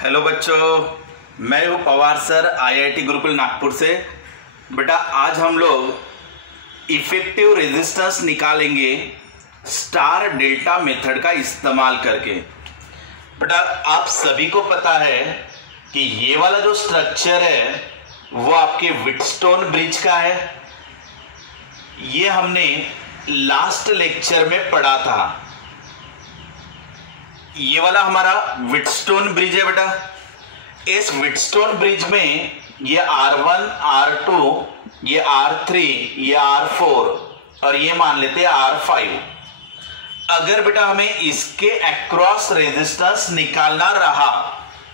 Hello बच्चों, मैं हूँ पवार सर आईआईटी गुरुकुल नागपुर से। बेटा आज हम लोग इफेक्टिव रेजिस्टेंस निकालेंगे स्टार डेल्टा मेथड का इस्तेमाल करके। बेटा आप सभी को पता है कि ये वाला जो स्ट्रक्चर है वो आपके व्हीटस्टोन ब्रिज का है। ये हमने लास्ट लेक्चर में पढ़ा था। ये वाला हमारा व्हीटस्टोन ब्रिज है बेटा। इस व्हीटस्टोन ब्रिज में ये R1, R2, ये R3, ये R4 और ये मान लेते हैं R5। अगर बेटा हमें इसके अक्रॉस रेजिस्टेंस निकालना रहा,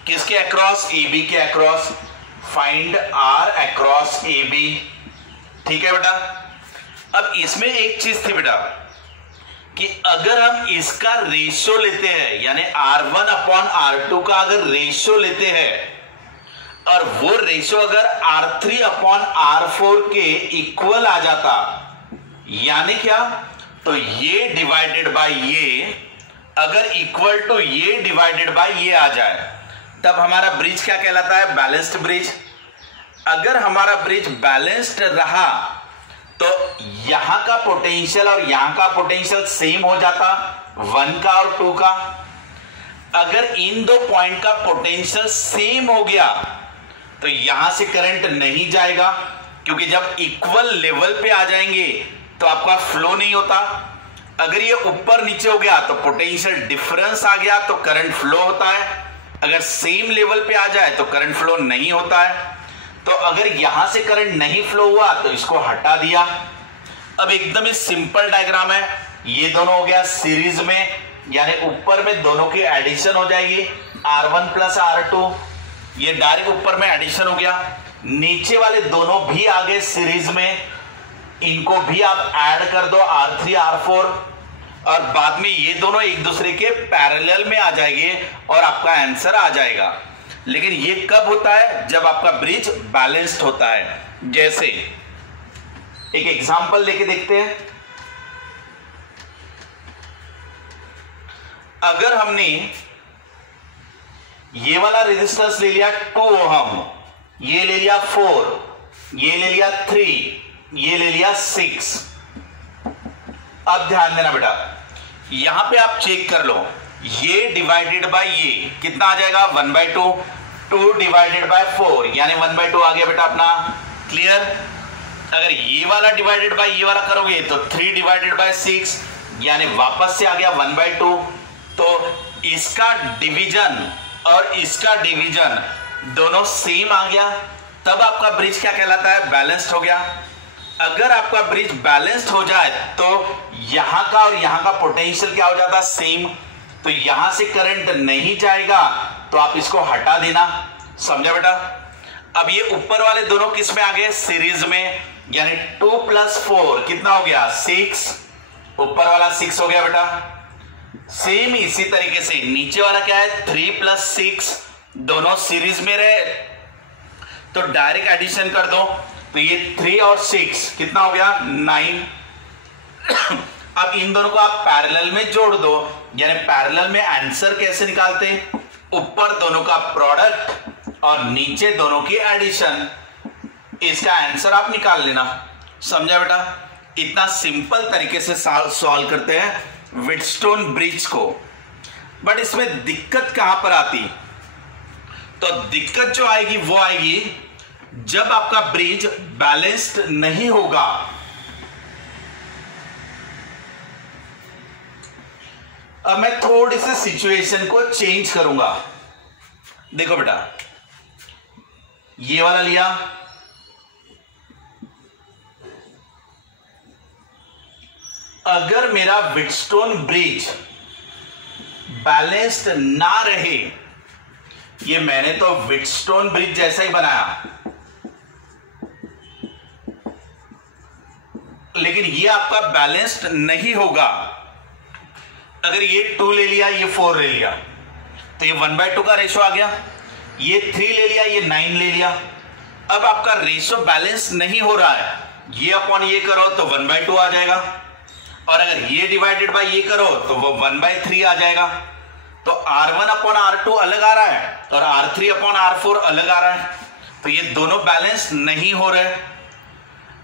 किसके अक्रॉस? AB के across. Find R across AB। ठीक है बेटा। अब इसमें एक चीज थी बेटा कि अगर हम इसका रेशियो लेते हैं, यानी R1 अपॉन R2 का अगर रेशियो लेते हैं और वो रेशियो अगर R3 अपॉन R4 के इक्वल आ जाता, यानी क्या? तो ये डिवाइडेड बाय ये अगर इक्वल टू ये डिवाइडेड बाय ये आ जाए, तब हमारा ब्रिज क्या कहलाता है? Balanced bridge. अगर हमारा ब्रिज बैलेंस्ड रहा तो यहां का पोटेंशियल और यहां का पोटेंशियल सेम हो जाता, 1 का और 2 का। अगर इन दो पॉइंट का पोटेंशियल सेम हो गया तो यहां से करंट नहीं जाएगा, क्योंकि जब इक्वल लेवल पे आ जाएंगे तो आपका फ्लो नहीं होता। अगर ये ऊपर नीचे हो गया तो पोटेंशियल डिफरेंस आ गया तो करंट फ्लो होता है। अगर सेम लेवल पे आ जाए तो करंट फ्लो नहीं होता है। तो अगर यहां से करंट नहीं फ्लो हुआ तो इसको हटा दिया। अब एकदम ही सिंपल डायग्राम है। ये दोनों हो गया सीरीज में, यानी ऊपर में दोनों की एडिशन हो जाएगी, R1 प्लस R2। ये डायरेक्ट ऊपर में एडिशन हो गया। नीचे वाले दोनों भी आ गए सीरीज में, इनको भी आप ऐड कर दो, R3 R4, और बाद में ये दोनों एक दूसरे के पैरेलल में आ जाएंगे और आपका आंसर आ जाएगा। लेकिन ये कब होता है? जब आपका ब्रिज बैलेंस्ड होता है। जैसे एक एग्जांपल लेके देखते हैं। अगर हमने ये वाला रेजिस्टेंस ले लिया 2 ओहम, ये ले लिया 4, ये ले लिया 3, ये ले लिया 6। अब ध्यान देना बेटा, यहां पे आप चेक कर लो, ये डिवाइडेड बाय ये कितना आ जाएगा? 1/2। 2 डिवाइडेड बाय 4 यानी 1/2 आ गया बेटा अपना। क्लियर? अगर ये वाला डिवाइडेड बाय ये वाला करोगे तो 3 डिवाइडेड बाय 6 यानी वापस से आ गया 1/2। तो इसका डिवीजन और इसका डिवीजन दोनों सेम आ गया, तब आपका ब्रिज क्या कहलाता है? बैलेंस्ड हो गया। अगर आपका ब्रिज बैलेंस्ड हो जाए तो यहां का और यहां का पोटेंशियल क्या हो जाता? सेम। तो यहां से करंट नहीं जाएगा तो आप इसको हटा देना। समझा बेटा? अब ये ऊपर वाले दोनों किस में आ गए? सीरीज में, यानी 2 प्लस 4 कितना हो गया? 6। ऊपर वाला 6 हो गया बेटा। सेम इसी तरीके से नीचे वाला क्या है? 3 प्लस 6, दोनों सीरीज में रहे तो डायरेक्ट एडिशन कर दो, तो ये 3 और 6 कितना हो गया? 9। अब इन दोनों को आप पैरेलल में जोड़ दो, यानी पैरेलल में आंसर कैसे निकालते हैं? ऊपर दोनों का प्रोडक्ट और नीचे दोनों की एडिशन, इसका आंसर आप निकाल लेना। समझा बेटा? इतना सिंपल तरीके से सॉल्व करते हैं व्हीटस्टोन ब्रिज को। बट इसमें दिक्कत कहां पर आती? तो दिक्कत जो आएगी वो आएगी जब आपका ब्रिज बैलेंस्ड नहीं होगा। अब मैं थोड़ी सी सिचुएशन को चेंज करूंगा। देखो बेटा, ये वाला लिया, अगर मेरा व्हीटस्टोन ब्रिज बैलेंस्ड ना रहे, ये मैंने तो व्हीटस्टोन ब्रिज जैसा ही बनाया, लेकिन ये आपका बैलेंस्ड नहीं होगा। अगर ये 2 ले लिया, ये 4 ले लिया, तो ये 1/2 का रेशो आ गया। ये 3 ले लिया, ये 9 ले लिया। अब आपका रेशो बैलेंस नहीं हो रहा है, ये अपॉन ये करो तो 1/2 आ जाएगा, और अगर ये डिवाइडेड बाय ये करो तो वो 1/3 आ जाएगा। तो R1 अपॉन R2 अलग आ रहा है और R3 अपॉन R4 अलग आ रहा है, तो ये दोनों बैलेंस नहीं हो रहे।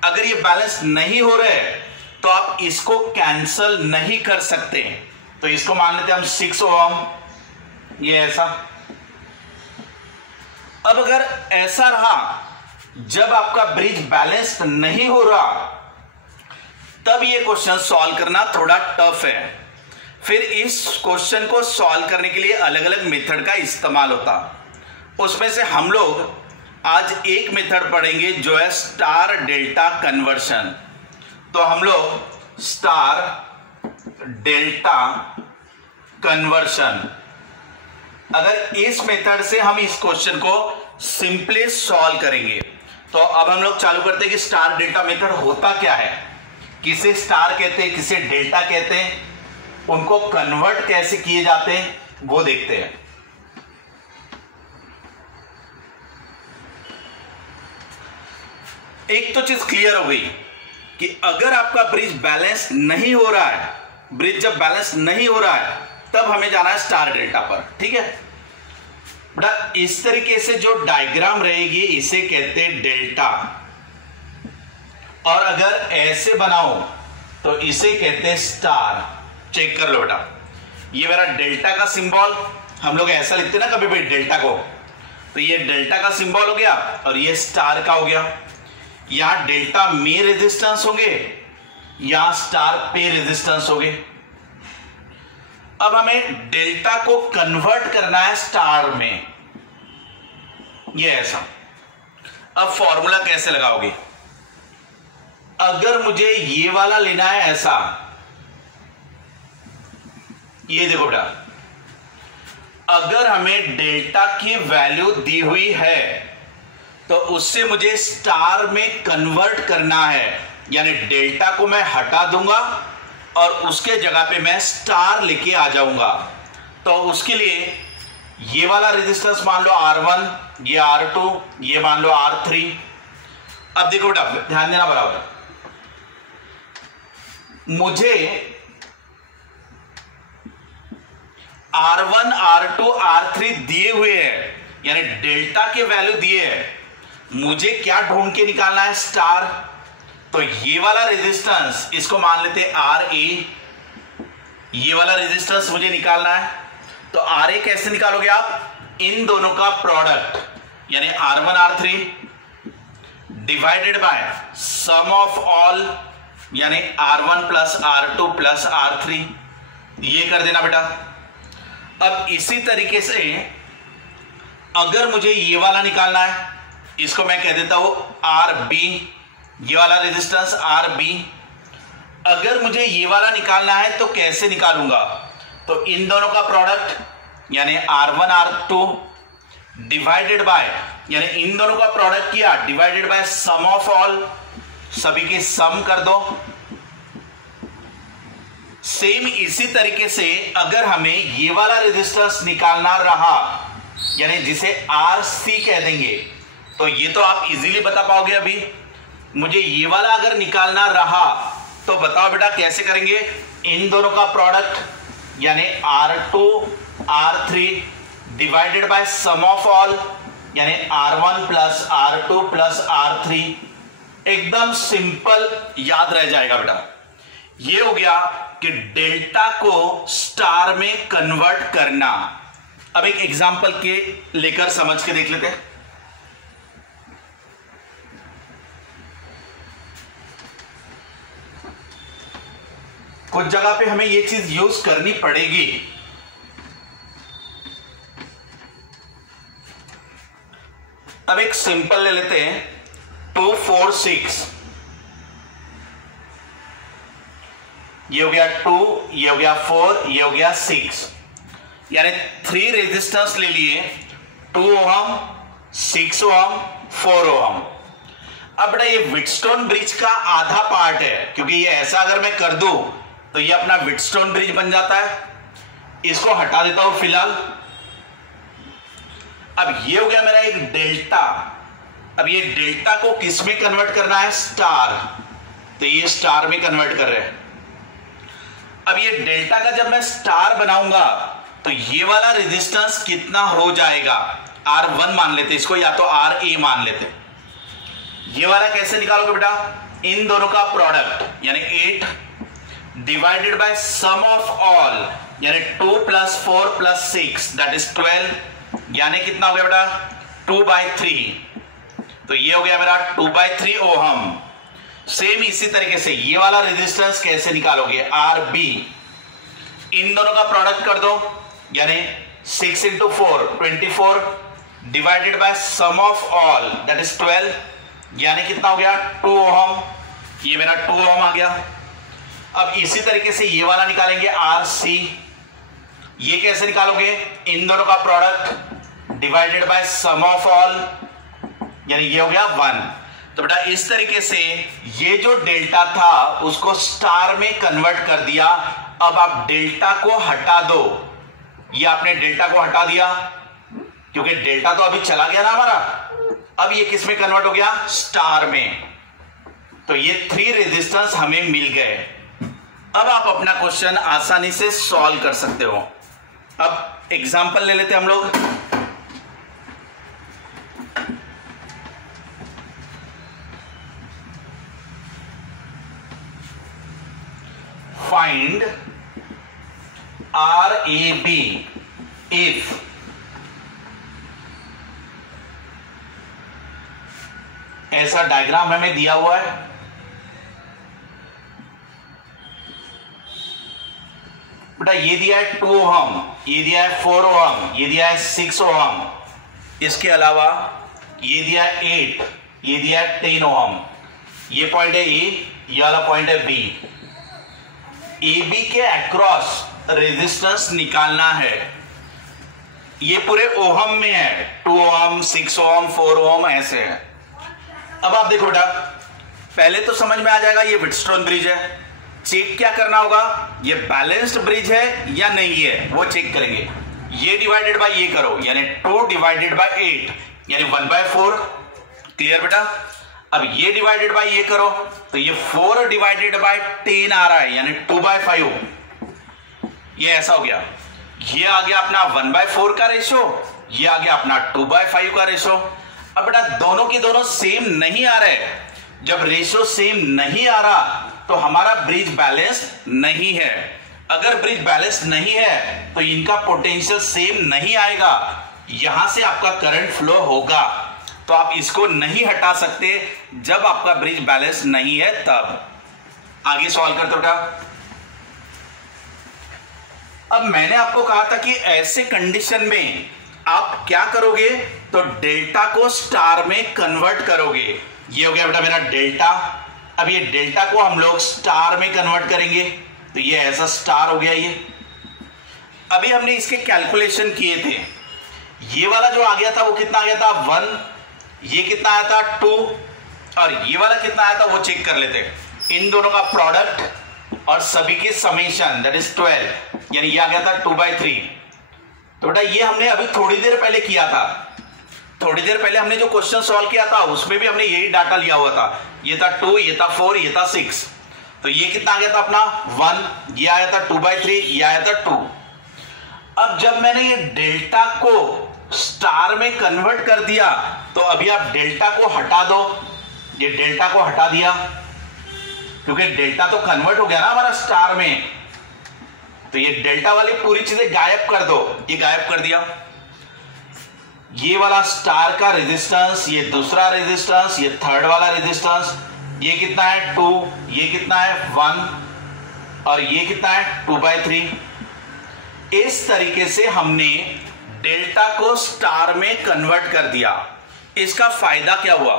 अगर ये बैलेंस नहीं हो रहे तो आप इसको कैंसल नहीं कर सकते, तो इसको मान लेते हैं हम 6 ओम, ये ऐसा। अब अगर ऐसा रहा, जब आपका ब्रिज बैलेंस नहीं हो रहा, तब ये क्वेश्चन सॉल्व करना थोड़ा टफ है। फिर इस क्वेश्चन को सॉल्व करने के लिए अलग अलग मेथड का इस्तेमाल होता, उसमें से हम लोग आज एक मेथड पढ़ेंगे जो है स्टार डेल्टा कन्वर्शन। तो हम लोग स्टार डेल्टा कन्वर्शन, अगर इस मेथड से हम इस क्वेश्चन को सिंपली सॉल्व करेंगे, तो अब हम लोग चालू करते हैं कि स्टार डेल्टा मेथड होता क्या है, किसे स्टार कहते हैं, किसे डेल्टा कहते हैं, उनको कन्वर्ट कैसे किए जाते हैं, वो देखते हैं। एक तो चीज क्लियर हो गई कि अगर आपका ब्रिज बैलेंस नहीं हो रहा है, ब्रिज जब बैलेंस नहीं हो रहा है तब हमें जाना है स्टार डेल्टा पर, ठीक है बेटा। इस तरीके से जो डायग्राम रहेगी इसे कहते हैं डेल्टा, और अगर ऐसे बनाओ तो इसे कहते हैं स्टार। चेक कर लो बेटा, ये मेरा डेल्टा का सिंबल, हम लोग ऐसा लिखते हैं ना कभी भी डेल्टा को, तो ये डेल्टा का सिंबल हो गया और ये स्टार का हो गया। यहां डेल्टा में रेजिस्टेंस होंगे, यहां स्टार पे रेजिस्टेंस होंगे। अब हमें डेल्टा को कन्वर्ट करना है स्टार में, ये ऐसा। अब फॉर्मूला कैसे लगाओगे, अगर मुझे ये वाला लेना है ऐसा, ये देखो बेटा, अगर हमें डेल्टा की वैल्यू दी हुई है तो उससे मुझे स्टार में कन्वर्ट करना है, यानी डेल्टा को मैं हटा दूंगा और उसके जगह पे मैं स्टार लेके आ जाऊंगा। तो उसके लिए ये वाला रेजिस्टेंस मान लो R1, ये R2, ये मान लो R3। अब देखो बेटा, ध्यान देना बराबर, मुझे R1, R2, R3 दिए हुए हैं, यानी डेल्टा के वैल्यू दिए हैं, मुझे क्या ढूंढ के निकालना है, स्टार। तो ये वाला रेजिस्टेंस इसको मान लेते हैं RA, ये वाला रेजिस्टेंस मुझे निकालना है। तो RA कैसे निकालोगे आप, इन दोनों का प्रोडक्ट, यानी R1 R3 divided by sum of all, यानी R1 plus R2 plus R3, ये कर देना बेटा। अब इसी तरीके से अगर मुझे ये वाला निकालना है, इसको मैं कह देता हूं RB, ये वाला रेजिस्टेंस RB। अगर मुझे ये वाला निकालना है तो कैसे निकालूंगा, तो इन दोनों का प्रोडक्ट यानी R1 R2 डिवाइडेड बाय, यानी इन दोनों का प्रोडक्ट किया divided by sum of all, सभी के सम कर दो। सेम इसी तरीके से अगर हमें ये वाला रेजिस्टेंस निकालना रहा, यानी जिसे RC कह देंगे, तो ये तो आप इजीली बता पाओगे। अभी मुझे ये वाला अगर निकालना रहा तो बताओ बेटा कैसे करेंगे, इन दोनों का प्रोडक्ट यानी R2 R3 divided by sum of all, यानी R1 plus R2 plus R3। एकदम सिंपल याद रह जाएगा बेटा। ये हो गया कि डेल्टा को स्टार में कन्वर्ट करना। अब एक एग्जांपल के लेकर समझ के देख लेते हैं। कुछ जगह पे हमें ये चीज यूज करनी पड़ेगी। अब एक सिंपल ले लेते हैं 2 4 6, ये हो गया 2, ये हो गया 4, ये हो गया 6, यानी 3 रेजिस्टेंस ले लिए, 2 ओम, 6 ओम, 4 ओम। अब बेटा ये व्हीटस्टोन ब्रिज का आधा पार्ट है, क्योंकि ये ऐसा अगर मैं कर दूं तो ये अपना व्हीटस्टोन ब्रिज बन जाता है। इसको हटा देता हूं फिलहाल। अब ये हो गया मेरा एक डेल्टा। अब ये डेल्टा को किस में कन्वर्ट करना है, स्टार, तो ये स्टार में कन्वर्ट कर रहे हैं। अब ये डेल्टा का जब मैं स्टार बनाऊंगा तो ये वाला रेजिस्टेंस कितना हो जाएगा, R1 मान लेते इसको, या तो RA मान लेते। ये वाला कैसे निकालोगे बेटा, इन दोनों का प्रोडक्ट यानी 8 divided by sum of all यानी 2 + 4 + 6 दैट इज 12, यानी कितना हो गया बेटा 2/3। तो ये हो गया मेरा 2/3 ओहम। सेम इसी तरीके से ये वाला रेजिस्टेंस कैसे निकालोगे, RB, इन दोनों का प्रोडक्ट कर दो यानी 6 × 4 24 divided by sum of all that is 12, यानी कितना हो गया 2 ओहम। ये मेरा 2 ओहम आ गया। अब इसी तरीके से ये वाला निकालेंगे RC, ये कैसे निकालोगे, इन दोनों का product divided by sum of all यानी ये हो गया 1। तो बेटा इस तरीके से ये जो डेल्टा था उसको स्टार में कन्वर्ट कर दिया। अब आप डेल्टा को हटा दो, ये आपने डेल्टा को हटा दिया क्योंकि डेल्टा तो अभी चला गया ना हमारा, अब ये किस में कन्वर्ट हो गया, स्टार में। तो ये 3 रेजिस्टेंस हमें मिल गए। अब आप अपना क्वेश्चन आसानी से सॉल्व कर सकते हो। अब एग्जांपल ले लेते हैं हम लोग। फाइंड RAB if ऐसा डायग्राम हमें दिया हुआ है। बेटा ये दिया है 2 ओहम, ये दिया है 4 ओहम, ये दिया है 6 ओहम, इसके अलावा ये दिया है 8, ये दिया है 10 ओहम। ये पॉइंट है ए, ये वाला पॉइंट है बी। AB के अक्रॉस रेजिस्टेंस निकालना है। ये पूरे ओहम में है, 2 ओहम 6 ओहम 4 ओहम ऐसे है। अब आप देखो बेटा, पहले तो समझ में आ जाएगा ये व्हीटस्टोन ब्रिज है। चेक क्या करना होगा, ये बैलेंस्ड ब्रिज है या नहीं है वो चेक करेंगे। ये डिवाइडेड बाय ये करो यानी 2 डिवाइडेड बाय 8 यानी 1/4। क्लियर बेटा। अब ये डिवाइडेड बाय ये करो तो ये 4 डिवाइडेड बाय 10 आ रहा है यानी 2/5। ये ऐसा हो गया। ये आ गया अपना 1/4 का रेशो, ये आ गया अपना 2/5 का रेशो। अब बेटा दोनों की दोनों सेम नहीं आ रहे। जब रेशो सेम नहीं आ रहा तो हमारा ब्रिज बैलेंस नहीं है। अगर ब्रिज बैलेंस नहीं है तो इनका पोटेंशियल सेम नहीं आएगा, यहां से आपका करंट फ्लो होगा। तो आप इसको नहीं हटा सकते जब आपका ब्रिज बैलेंस नहीं है तब। आगे सॉल्व करते बेटा। अब मैंने आपको कहा था कि ऐसे कंडीशन में आप क्या करोगे, तो डेल्टा को स्टार में कन्वर्ट करोगे। ये हो गया बेटा मेरा डेल्टा। अब ये डेल्टा को हम लोग स्टार में कन्वर्ट करेंगे तो ये ऐसा स्टार हो गया। ये अभी हमने इसके कैलकुलेशन किए थे। ये वाला जो आ गया था वो कितना आ गया था 1, ये कितना आया था 2 और ये वाला कितना आया था वो चेक कर लेते। इन दोनों का प्रोडक्ट और सभी की समेशन दैट इज 12 यानी ये आ गया था 2/3। तो बेटा ये हमने अभी थोड़ी देर पहले किया था। थोड़ी देर पहले हमने जो क्वेश्चन सॉल्व किया था उसमें भी हमने यही डाटा लिया हुआ था। ये था 2, ये था 4, ये था 6। तो ये कितना आ गया था अपना 1, ये आया था 2/3, ये आया था 2। अब जब मैंने ये डेल्टा को स्टार में कन्वर्ट कर दिया तो अभी आप डेल्टा को हटा दो। ये डेल्टा को हटा दिया क्योंकि डेल्टा तो कन्वर्ट हो गया ना हमारा स्टार में। तो ये डेल्टा वाली पूरी चीजें गायब कर दो। ये गायब कर दिया। ये वाला स्टार का रेजिस्टेंस, ये दूसरा रेजिस्टेंस, ये थर्ड वाला रेजिस्टेंस, ये कितना है 2, ये कितना है 1 और ये कितना है 2/3। इस तरीके से हमने डेल्टा को स्टार में कन्वर्ट कर दिया। इसका फायदा क्या हुआ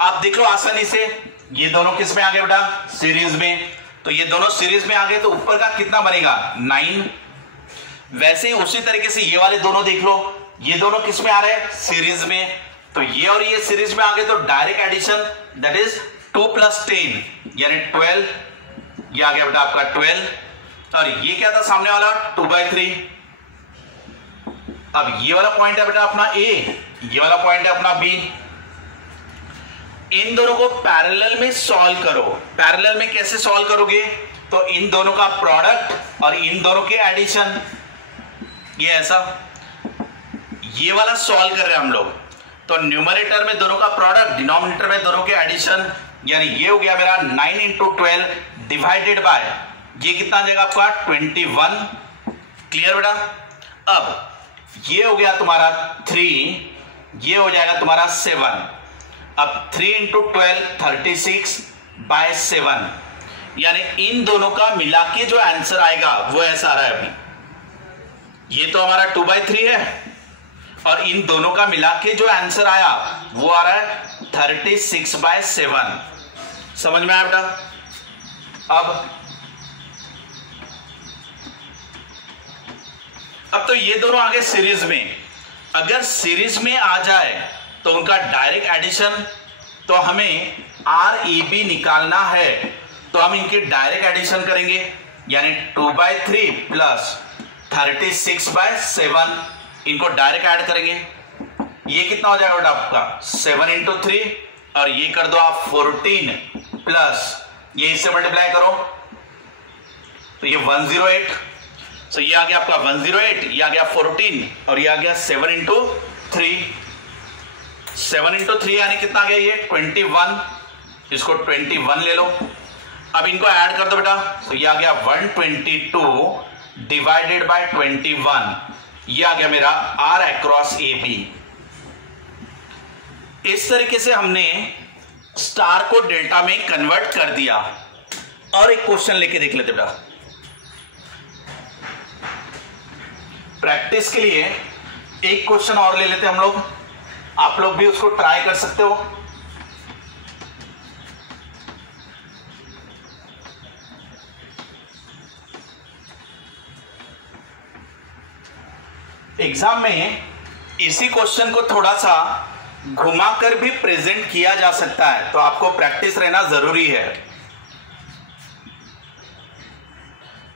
आप देख लो आसानी से। ये दोनों किस में आ गए बेटा, सीरीज में। तो ये दोनों सीरीज में आ गए तो ऊपर का कितना बनेगा 9। वैसे ही उसी तरीके से ये वाले दोनों देख लो, ये दोनों किस में आ रहे हैं, सीरीज में। तो ये और ये सीरीज में आ गए तो डायरेक्ट एडिशन दैट इज 2 + 10 यानी 12। ये आ गया बेटा आपका 12 और ये क्या था सामने वाला 2/3। अब ये वाला पॉइंट है बेटा अपना ए, ये वाला पॉइंट है अपना बी। इन दोनों को पैरेलल में सॉल्व करो। पैरेलल में कैसे सॉल्व करोगे, तो इन दोनों का प्रोडक्ट और इन दोनों के एडिशन। ये ऐसा, ये वाला सॉल्व कर रहे हैं हम लोग। तो न्यूमरेटर में दोनों का प्रोडक्ट, डिनोमिनेटर में दोनों के एडिशन, यानी ये हो गया मेरा 9 × 12 डिवाइडेड बाय ये कितना आ जाएगा आपका 21। क्लियर बेटा। अब ये हो गया तुम्हारा 3, ये हो जाएगा तुम्हारा 7। अब 3 × 12 36/7, यानी इन दोनों का मिला के जो आंसर आएगा वो ऐसा आ रहा है। अभी ये तो हमारा 2/3 है और इन दोनों का मिला के जो आंसर आया वो आ रहा है 36/7। समझ में आया बेटा। अब तो ये दोनों आगे सीरीज में, अगर सीरीज में आ जाए तो उनका डायरेक्ट एडिशन, तो हमें REB निकालना है तो हम इनकी डायरेक्ट एडिशन करेंगे, यानी 2/3 प्लस 36/7, इनको डायरेक्ट ऐड करेंगे। ये कितना हो जाएगा बेटा आपका 7 × 3, और ये कर दो आप 14 प्लस ये इससे मल्टीप्लाई करो तो ये 108। तो ये आ गया आपका 108, ये आ गया 14 और ये आ गया 7 × 3। 7 × 3 यानी कितना आ गया ये 21, इसको 21 ले लो। अब इनको ऐड कर दो बेटा, तो ये आ गया 122 डिवाइडेड बाय 21, ये आ गया मेरा R अक्रॉस AB। इस तरीके से हमने स्टार को डेल्टा में कन्वर्ट कर दिया। और एक क्वेश्चन लेके देख लेते बेटा, प्रैक्टिस के लिए एक क्वेश्चन और ले लेते हम लोग, आप लोग भी उसको ट्राई कर सकते हो। एग्जाम में इसी क्वेश्चन को थोड़ा सा घुमाकर भी प्रेजेंट किया जा सकता है, तो आपको प्रैक्टिस रहना जरूरी है।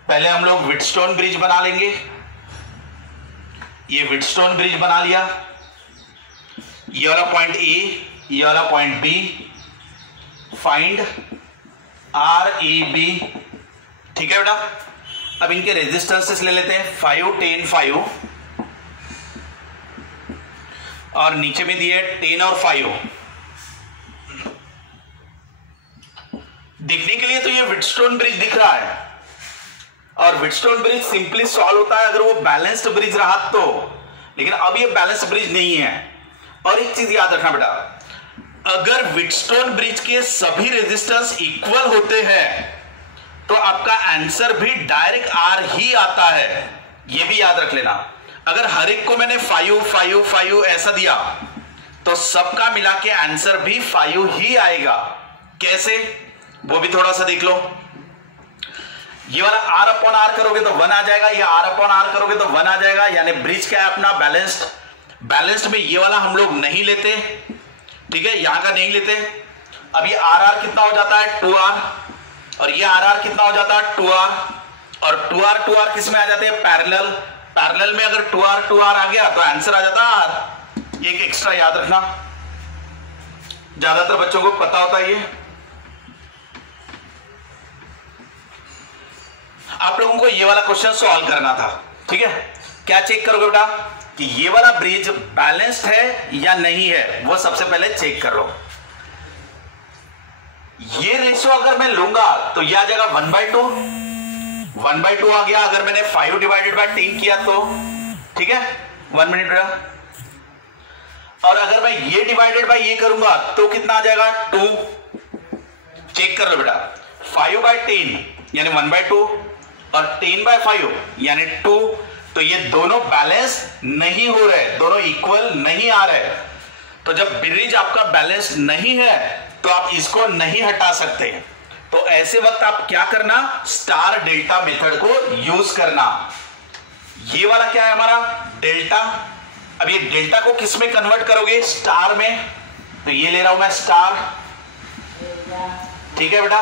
पहले हम लोग व्हीटस्टोन ब्रिज बना लेंगे। ये व्हीटस्टोन ब्रिज बना लिया, ये वाला पॉइंट ए, ये वाला पॉइंट बी, फाइंड REB। ठीक है बेटा। अब इनके रेजिस्टेंसेस ले लेते हैं, 5 10 5, और नीचे में दिए 10 और 5। दिखने के लिए तो ये व्हीटस्टोन ब्रिज दिख रहा है, और व्हीटस्टोन ब्रिज सिंपली सॉल्व होता है अगर वो बैलेंस्ड ब्रिज रहा तो, लेकिन अब ये बैलेंस्ड ब्रिज नहीं है। और एक चीज याद रखना बेटा, अगर व्हीटस्टोन ब्रिज के सभी रेजिस्टेंस इक्वल होते हैं तो आपका आंसर भी डायरेक्ट R ही आता है, ये भी याद रख लेना। अगर हर एक को मैंने 5 5 5 ऐसा दिया तो सबका मिला के आंसर भी 5 ही आएगा। कैसे, वो भी थोड़ा सा देख लो। ये वाला R/R करोगे तो 1 आ जाएगा, ये R/R करोगे तो 1 आ जाएगा, यानी ब्रिज क्या है अपना बैलेंस्ड। बैलेंस्ड में ये वाला हम लोग नहीं लेते, ठीक है, यहां का नहीं लेते। अब ये RR कितना हो जाता है 2R, और ये RR कितना हो जाता है 2R, और 2R किस में आ जाते हैं पैरेलल। पैरेलल में अगर 2R आ गया तो आंसर आ जाता है R। एक एक्स्ट्रा याद रखना, ज्यादातर बच्चों को पता होता है ये। आप लोगों को ये वाला क्वेश्चन सॉल्व करना था, ठीक है। क्या चेक करोगे बेटा कि ये वाला ब्रिज बैलेंस्ड है या नहीं है, वो सबसे पहले चेक कर लो। ये रेशियो अगर मैं लूंगा तो ये आ जाएगा 1/2, 1/2 आ गया। अगर मैंने 5 डिवाइडेड बाय 10 किया तो, ठीक है, 1 मिनट बेटा। और अगर मैं ये डिवाइडेड बाय ये करूंगा तो कितना आ जाएगा 2। चेक कर लो बेटा, 5/10 यानी 1/2 और 10/5 यानी 2, तो ये दोनों बैलेंस नहीं हो रहे, दोनों इक्वल नहीं आ रहे। तो जब ब्रिज आपका बैलेंस नहीं है तो आप इसको नहीं हटा सकते। तो ऐसे वक्त आप क्या करना, स्टार डेल्टा मेथड को यूज करना। ये वाला क्या है हमारा डेल्टा। अब ये डेल्टा को किस में कन्वर्ट करोगे, स्टार में, तो ये ले रहा हूं मैं स्टार, ठीक है बेटा।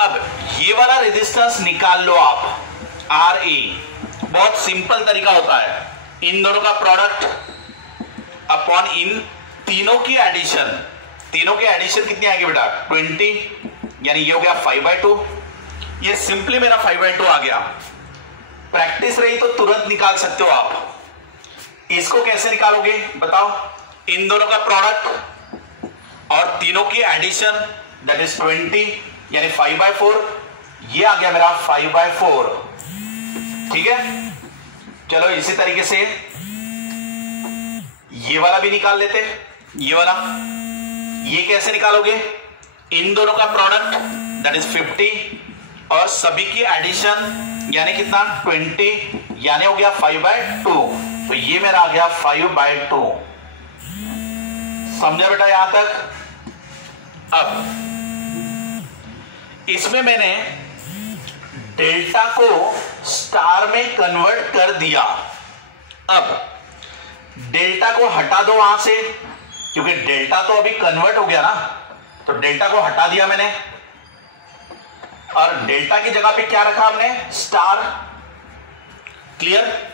अब ये वाला रेजिस्टेंस निकाल लो आप, RA। बहुत सिंपल तरीका होता है, इन दोनों का प्रोडक्ट अपॉन इन तीनों की एडिशन। तीनों की एडिशन कितनी आएगी बेटा 20, यानी ये हो गया 5/2। ये सिंपली मेरा 5/2 आ गया। प्रैक्टिस रही तो तुरंत निकाल सकते हो आप। इसको कैसे निकालोगे बताओ? इन दोनों का प्रोडक्ट और तीनों की एडिशन, दैट इज 20 यानी 5/4। ये आ गया मेरा 5/4। ठीक है, चलो इसी तरीके से ये वाला भी निकाल लेते। ये वाला, ये कैसे निकालोगे? इन दोनों का प्रोडक्ट दैट इज 50 और सभी की एडिशन यानी कितना 20 यानी हो गया 5/2। तो ये मेरा आ गया 5/2। समझा बेटा यहां तक? अब इसमें मैंने डेल्टा को स्टार में कन्वर्ट कर दिया। अब डेल्टा को हटा दो वहां से, क्योंकि डेल्टा तो अभी कन्वर्ट हो गया ना, तो डेल्टा को हटा दिया मैंने और डेल्टा की जगह पे क्या रखा हमने? स्टार। क्लियर?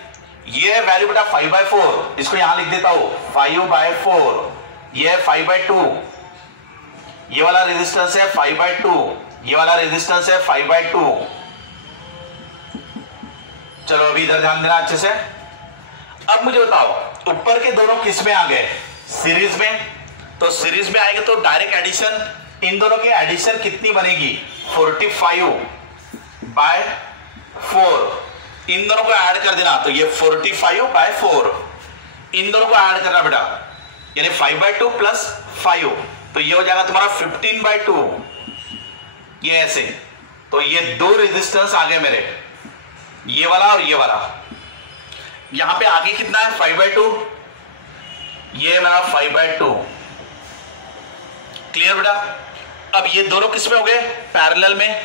ये है वैल्यू बेटा 5/4, इसको यहां लिख देता हूं 5/4। ये है 5/2, ये वाला रेजिस्टेंस है 5/2, ये वाला रेजिस्टेंस है 5/2। चलो अभी इधर ध्यान देना अच्छे से। अब मुझे बताओ ऊपर के दोनों किस में आ गए? सीरीज में। तो सीरीज में आएंगे तो डायरेक्ट एडिशन, इन दोनों की एडिशन कितनी बनेगी? 45/4। इन दोनों को ऐड कर देना तो ये 45/4। इन दोनों को ऐड करना बेटा, यानी 5/2 प्लस 5, तो ये हो जाएगा तुम्हारा 15/2। ये ऐसे, तो ये दो रेजिस्टेंस आ गए मेरे, ये वाला और ये वाला। यहां पे आगे कितना है? 5/2। ये मेरा 5/2। क्लियर बेटा? अब ये दोनों किस में हो गए? पैरेलल में।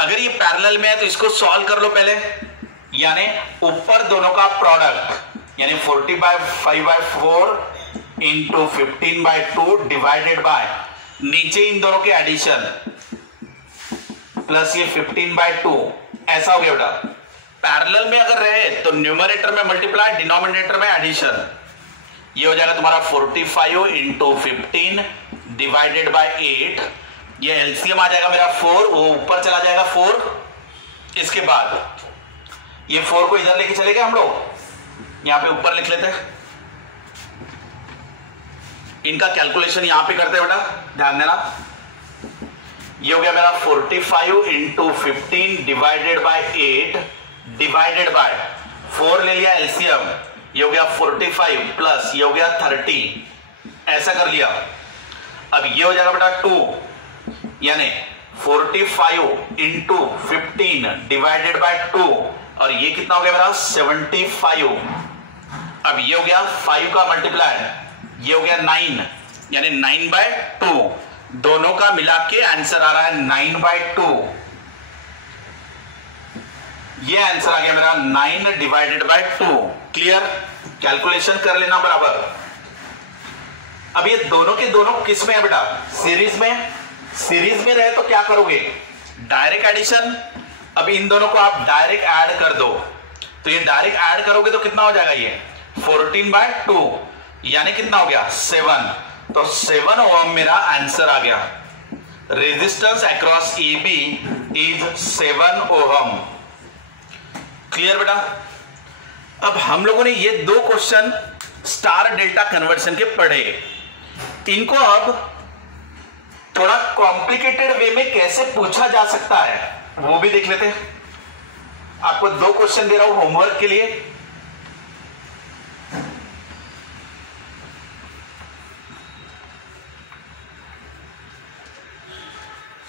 अगर ये पैरेलल में है तो इसको सॉल्व कर लो पहले, यानी ऊपर दोनों का प्रोडक्ट यानी 40/5/4 इंटू 15/2 डिवाइडेड बाय नीचे इन दोनों के एडिशन प्लस ये 15/2। ऐसा हो गया बेटा। पैरेलल में अगर रहे तो न्यूमरेटर में मल्टीप्लाई, डिनोमिनेटर में एडिशन। ये हो जाएगा तुम्हारा 45 इंटू 15 डिवाइडेड बाय 8। ये एलसीएम आ जाएगा मेरा 4, वो ऊपर चला जाएगा 4। इसके बाद ये 4 को इधर लेके चले गए हम लोग, यहां पे ऊपर लिख लेते हैं। इनका कैलकुलेशन यहां पे करते हैं बेटा, ध्यान देना। ये हो गया मेरा 45 into 15 divided by 8 divided bye 4 ले लिया एलसीएम, ये हो गया 45 प्लस ये हो गया 30। ऐसा कर लिया। अब ये हो जाएगा बेटा 2, यानी 45 इंटू 15 डिवाइडेड बाय 2 और ये कितना हो गया मेरा 75। अब ये हो गया 5 का मल्टीप्लाई, ये हो गया 9 यानी 9/2। दोनों का मिला के आंसर आ रहा है 9/2। ये आंसर आ गया मेरा 9 डिवाइडेड बाय 2। क्लियर? कैलकुलेशन कर लेना बराबर। अब ये दोनों के दोनों किस में है बेटा? सीरीज में। सीरीज में रहे तो क्या करोगे? Direct addition. अब इन दोनों को आप डायरेक्ट ऐड कर दो, तो ये डायरेक्ट ऐड करोगे तो कितना हो जाएगा? ये 14/2 यानी कितना हो गया 7। तो 7 ओम मेरा आंसर आ गया। Resistance across AB is 7 ohm. Clear बेटा? अब हम लोगों ने ये दो क्वेश्चन स्टार डेल्टा कन्वर्शन के पढ़े। इनको अब थोड़ा कॉम्प्लिकेटेड वे में कैसे पूछा जा सकता है वो भी देख लेते हैं। आपको दो क्वेश्चन दे रहा हूं होमवर्क के लिए।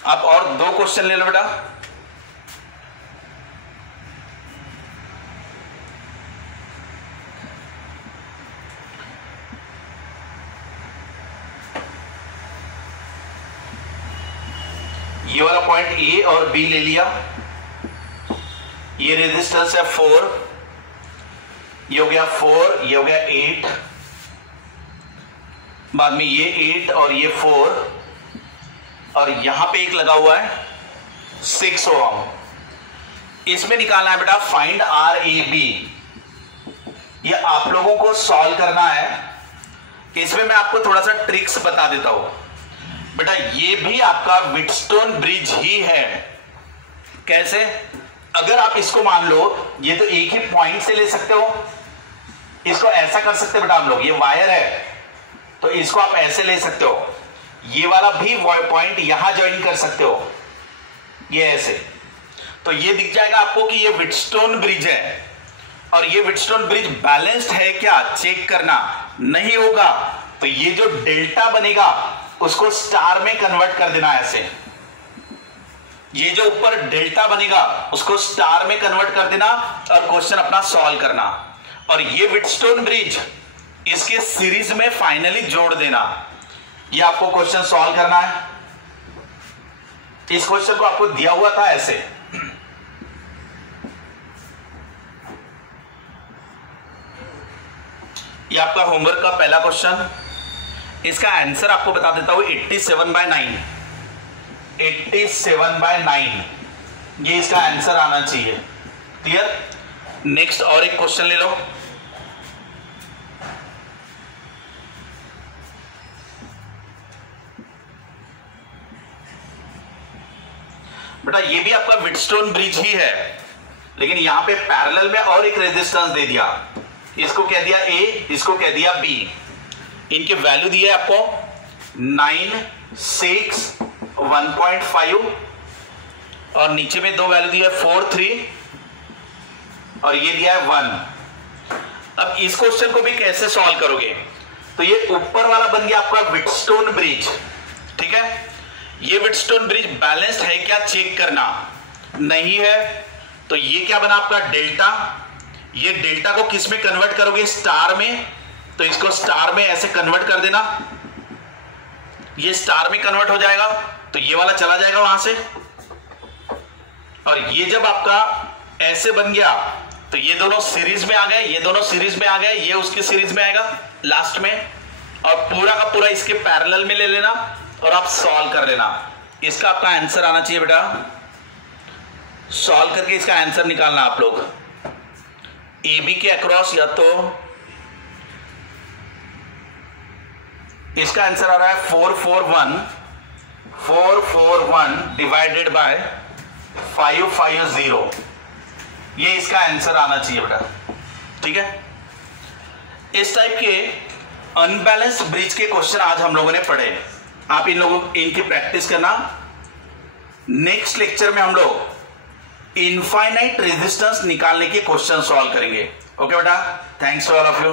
आप और दो क्वेश्चन ले लो बेटा। ये वाला पॉइंट ए और बी ले लिया। ये रेजिस्टेंस है 4, ये हो गया 4, ये हो गया 8, बाद में ये 8 और ये 4 और यहां पे एक लगा हुआ है 6 ओम। इसमें निकालना है बेटा फाइंड RAB। ये आप लोगों को सॉल्व करना है। इसमें मैं आपको थोड़ा सा ट्रिक्स बता देता हूं बेटा। ये भी आपका व्हीटस्टोन ब्रिज ही है। कैसे? अगर आप इसको मान लो, ये तो एक ही पॉइंट से ले सकते हो, इसको ऐसा कर सकते बेटा हम लोग, ये वायर है तो इसको आप ऐसे ले सकते हो, ये वाला भी पॉइंट यहां ज्वाइन कर सकते हो, ये ऐसे। तो ये दिख जाएगा आपको कि ये व्हीटस्टोन ब्रिज है, और ये व्हीटस्टोन ब्रिज बैलेंस्ड है क्या चेक करना, नहीं होगा तो ये जो डेल्टा बनेगा उसको स्टार में कन्वर्ट कर देना ऐसे, ये जो ऊपर डेल्टा बनेगा उसको स्टार में कन्वर्ट कर देना और क्वेश्चन अपना सॉल्व करना। और ये व्हीटस्टोन ब्रिज इसके सीरीज में फाइनली जोड़ देना, ये आपको क्वेश्चन सॉल्व करना है। इस क्वेश्चन को आपको दिया हुआ था ऐसे, ये आपका होमवर्क का पहला क्वेश्चन, इसका आंसर आपको बता देता हूं 87/9, 87/9 ये इसका आंसर आना चाहिए। क्लियर? नेक्स्ट और एक क्वेश्चन ले लो। बेटा ये भी आपका व्हीटस्टोन ब्रिज ही है, लेकिन यहां पे पैरेलल में और एक रेजिस्टेंस दे दिया, इसको कह दिया A, इसको कह दिया B। इनके वैल्यू दिए आपको 9, 6, 1.5 और नीचे में दो वैल्यू दिया 4, 3 और ये दिया है 1। अब इस क्वेश्चन को भी कैसे सॉल्व करोगे? तो ये ऊपर वाला बन गया आपका व्हीटस्टोन ब्रिज, ठीक है। ये व्हीटस्टोन ब्रिज बैलेंस्ड है क्या चेक करना, नहीं है तो ये क्या बना आपका डेल्टा। ये डेल्टा को किस में कन्वर्ट करोगे? स्टार में, तो इसको स्टार में ऐसे कन्वर्ट कर देना, ये स्टार में कन्वर्ट हो जाएगा तो ये वाला चला जाएगा वहां से, और ये जब आपका ऐसे बन गया तो ये दोनों सीरीज में आ गए, ये दोनों सीरीज में आ गए, ये उसकी सीरीज में आएगा लास्ट में, और पूरा का पूरा इसके पैरेलल में ले लेना और आप सॉल्व कर लेना। इसका आपका आंसर आना चाहिए बेटा, सॉल्व करके इसका आंसर निकालना आप लोग। AB के अक्रॉस या तो इसका आंसर आ रहा है 441 डिवाइडेड बाय 550, ये इसका आंसर आना चाहिए बेटा, ठीक है। इस टाइप के अनबैलेंस्ड ब्रिज के क्वेश्चन आज हम लोगों ने पढ़े, आप इनकी प्रैक्टिस करना। नेक्स्ट लेक्चर में हम लोग इनफाइनाइट रेजिस्टेंस निकालने के क्वेश्चन सॉल्व करेंगे। ओके बेटा, thanks to all of you.